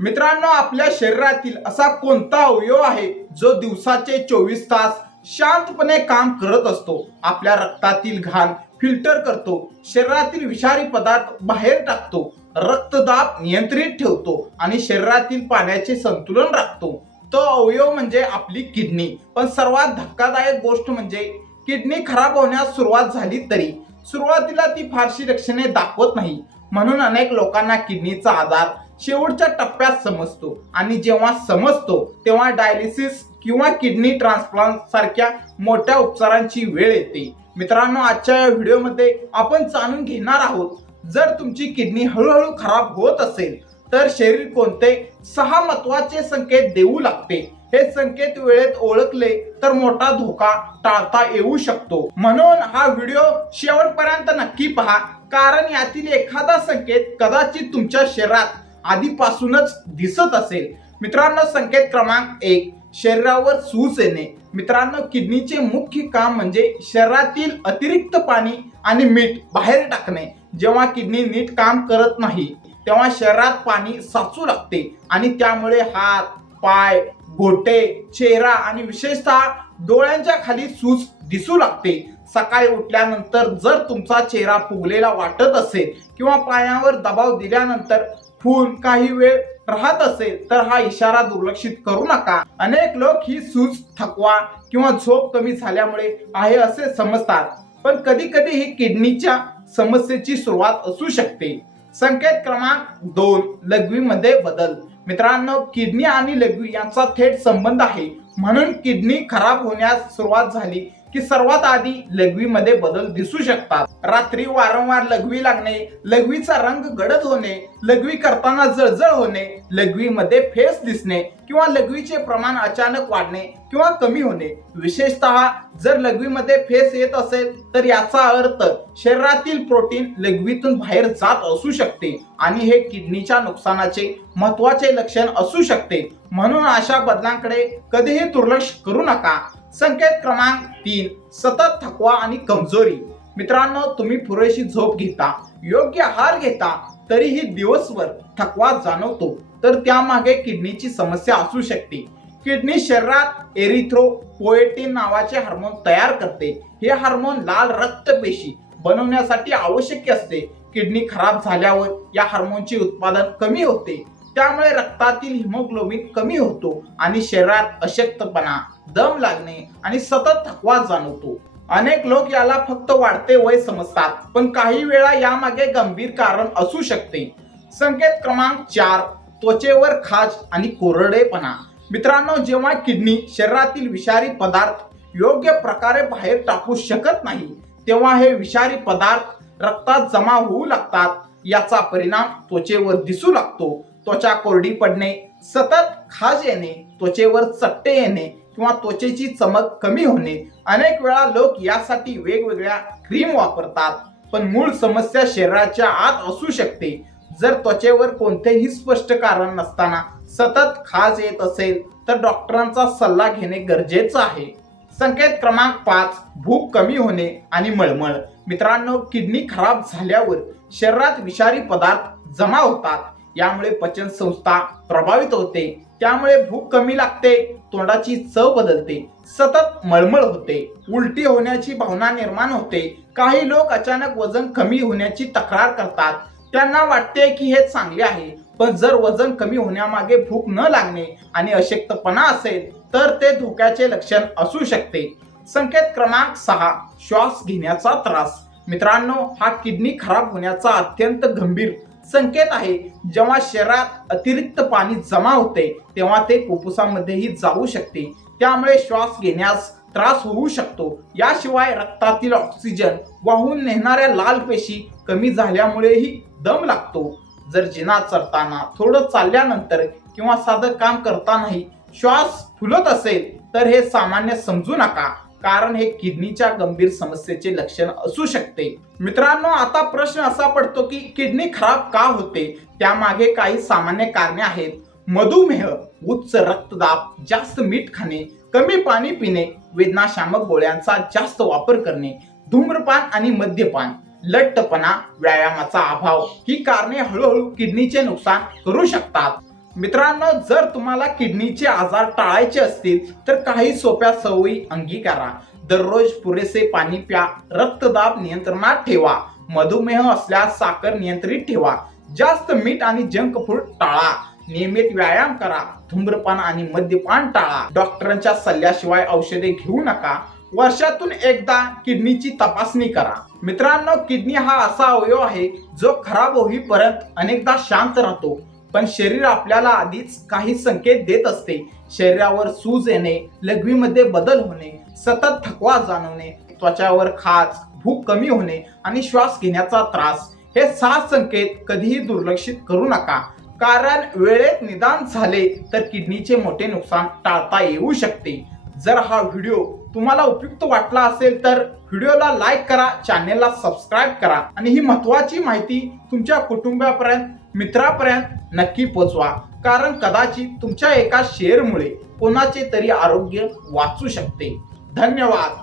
मित्रांनो, आपल्या शरीरातील असा कोणता अवयव आहे जो दिवसाचे 24 तास शांतपणे काम करत असतो? आपल्या रक्तातील घाण फिल्टर करतो, शरीरातील विषारी पदार्थ बाहेर टाकतो, रक्तदाब नियंत्रित ठेवतो आणि शरीरातील पाण्याचे संतुलन राखतो. तो अवयव म्हणजे आपली किडनी. पण सर्वात धक्कादायक गोष्ट म्हणजे किडनी खराब होण्यास सुरुवात झाली तरी सुरुवातीला ती फारशी लक्षणे दाखवत नाही. म्हणून अनेक लोकांना किडनीचा आजार शेवटच्या टप्प्यात समजतो आणि जेव्हा समजतो तेव्हा डायलिसिस किंवा किडनी ट्रान्सप्लांट सारख्या मोठ्या उपचारांची वेळ येते. मित्रांनो, आजच्या या व्हिडिओमध्ये आपण जाणून घेणार आहोत, जर तुमची किडनी हळूहळू खराब होत असेल तर शरीर कोणते 6 महत्त्वाचे संकेत देऊ लागते. हे संकेत वेळेत ओळखले तर मोठा धोका टाळता येऊ शकतो. म्हणून हा व्हिडिओ शेवटपर्यंत नक्की पहा, कारण यातील एखादा संकेत कदाचित तुमच्या शरीरात आधीपासूनच दिसत असेल. मित्रांनो, संकेत क्रमांक 1, शरीरावर सूज येणे. मित्रांनो, किडनीचे मुख्य काम म्हणजे शरीरातील अतिरिक्त पाणी आणि मीठ बाहेर टाकणे. जेव्हा किडनी नीट काम करत नाही तेव्हा शरीरात पाणी साचू लागते आणि त्यामुळे हात, पाय, घोटे, चेहरा आणि विशेषतः डोळ्यांच्या खाली सूज दिसू लागते. सकाळी उठल्यानंतर जर तुमचा चेहरा फुगलेला वाटत असेल किंवा पायावर दबाव दिल्यानंतर फूल काही वेळ राहत असेल तर हा इशारा दुर्लक्षित करू नका. अनेक लोक ही सूज, थकवा किंवा झोप कमी झाल्यामुळे आहे असे समजतात, पण कधी कधी ही किडनीच्या समस्येची सुरुवात असू शकते. संकेत क्रमांक 2, लघवीमध्ये बदल. मित्रांनो, किडनी आणि लघवी यांचा थेट संबंध आहे. म्हणून किडनी खराब होण्यास सुरुवात झाली की सर्वात आधी लघवीमध्ये बदल दिसू शकतात. रात्री वारंवार लघवी लागणे, लघवीचा रंग गडद होणे, लघवी करताना जळजळ होणे, लघवीमध्ये फेस दिसणे किंवा लघवीचे प्रमाण अचानक वाढणे किंवा कमी होणे. विशेषतः जर लघवीमध्ये फेस येत असेल तर याचा अर्थ शरीरातील प्रोटीन लघवीतून बाहेर जात असू शकते आणि हे किडनीच्या नुकसानाचे महत्त्वाचे लक्षण असू शकते. म्हणून अशा बदलांकडे कधीही दुर्लक्ष करू नका. संकेत क्रमांक 3, सतत थकवा आणि कमजोरी. मित्रांनो, तुम्ही पुरेशी झोप घेता, योग्य आहार घेता, तरीही दिवसभर थकवा जाणवतो तर त्यामागे किडनीची समस्या असू शकते. किडनी शरीरात एरिथ्रोपोएटिन नावाचे हार्मोन तयार करते. हे हार्मोन लाल रक्तपेशी बनवण्यासाठी आवश्यक असते. किडनी खराब झाल्यावर या हार्मोनचे उत्पादन कमी होते, त्यामुळे रक्तातील हिमोग्लोबिन कमी होतो आणि शरीरात अशक्तपणा, दम लागणे आणि सतत थकवा जाणवतो. अनेक लोक याला फक्त वाढते वय समजतात, पण काही वेळा यामागे गंभीर कारण असू शकते. संकेत क्रमांक 4, त्वचेवर खाज आणि कोरडेपणा. मित्रांनो, जेव्हा किडनी शरीरातील विषारी पदार्थ योग्य प्रकारे बाहेर टाकू शकत नाही तेव्हा हे विषारी पदार्थ रक्तात जमा होऊ लागतात. याचा परिणाम त्वचेवर दिसू लागतो. त्वचा कोरडी पडणे, सतत खाज येणे, त्वचेवर चट्टे येणे किंवा त्वचेची चमक कमी होणे. अनेक वेळा लोक यासाठी वेगवेगळ्या क्रीम वापरतात, पण मूळ समस्या शरीराच्या आत असू शकते. जर त्वचेवर कोणतेही स्पष्ट कारण नसताना सतत खाज येत असेल तर डॉक्टरांचा सल्ला घेणे गरजेचं आहे. संकेत क्रमांक 5, भूक कमी होणे आणि मळमळ. मित्रांनो, किडनी खराब झाल्यावर शरीरात विषारी पदार्थ जमा होतात. यामुळे पचन संस्था प्रभावित होते, त्यामुळे भूक कमी लागते, तोंडाची चव बदलते, सतत मळमळ होते, उलटी होण्याची भावना निर्माण होते. काही लोक अचानक वजन कमी होण्याची तक्रार करतात. त्यांना वाटते की हे चांगले आहे, पण जर वजन कमी होण्यामागे भूक न लागणे आणि अशक्तपणा असेल तर ते धोक्याचे लक्षण असू शकते. संकेत क्रमांक 6, श्वास घेण्याचा त्रास. मित्रांनो, हा किडनी खराब होण्याचा अत्यंत गंभीर संकेत आहे. जेव्हा शरीरात अतिरिक्त पाणी जमा होते तेव्हा ते फुफ्फुसामध्येही जाऊ शकते, त्यामुळे श्वास घेण्यास त्रास होऊ शकतो. याशिवाय रक्तातील ऑक्सिजन वाहून नेणाऱ्या लाल पेशी कमी झाल्यामुळेही दम लागतो. जर जिना चढताना, थोडं चालल्यानंतर किंवा साधं काम करतानाही श्वास फुलत असेल तर हे सामान्य समजू नका, कारण हे किडनीच्या गंभीर समस्येचे लक्षण असू शकते. मित्रांनो, आता प्रश्न असा पडतो की किडनी खराब का होते? त्यामागे काही सामान्य कारणे आहेत. मधुमेह, उच्च रक्तदाब, जास्त मीठ खाणे, कमी पाणी पिणे, वेदनाशामक गोळ्यांचा जास्त वापर करणे, धूम्रपान आणि मद्यपान, लठ्ठपणा, व्यायामाचा अभाव ही कारणे हळूहळू किडनीचे नुकसान करू शकतात. मित्रांनो, जर तुम्हाला किडनीचे आजार टाळायचे असतील तर काही सोप्या सवयी अंगीकारा. दररोज पुरेसे पाणी प्या, रक्तदाब नियंत्रणात ठेवा, मधुमेह असल्यास साखर नियंत्रित ठेवा, जास्त मीठ आणि जंक फूड टाळा, नियमित व्यायाम करा, धूम्रपान आणि मद्यपान टाळा, डॉक्टरांच्या सल्ल्याशिवाय औषधे घेऊ नका, वर्षातून एकदा किडनीची तपासणी करा. मित्रांनो, किडनी हा असा अवयव आहे जो खराब होईपर्यंत अनेकदा शांत राहतो, पण शरीर आपल्याला आधीच काही संकेत देत असते. शरीरावर सूज येणे, लघवीमध्ये बदल होणे, सतत थकवा जाणवणे, त्वचावर खाज, भूक कमी होणे आणि श्वास घेण्याचा त्रास, हे 6 संकेत कधीही दुर्लक्षित करू नका. कारण वेळेत निदान झाले तर किडनीचे मोठे नुकसान टाळता येऊ शकते. जर हा व्हिडिओ तुम्हाला उपयुक्त वाटला असेल तर व्हिडिओला लाईक करा, चॅनेलला सबस्क्राईब करा आणि ही महत्त्वाची माहिती तुमच्या कुटुंबापर्यंत, मित्रापर्यंत नक्की पोहोचवा. कारण कदाचित तुमच्या एका शेअरमुळे कोणाचे तरी आरोग्य वाचू शकते. धन्यवाद.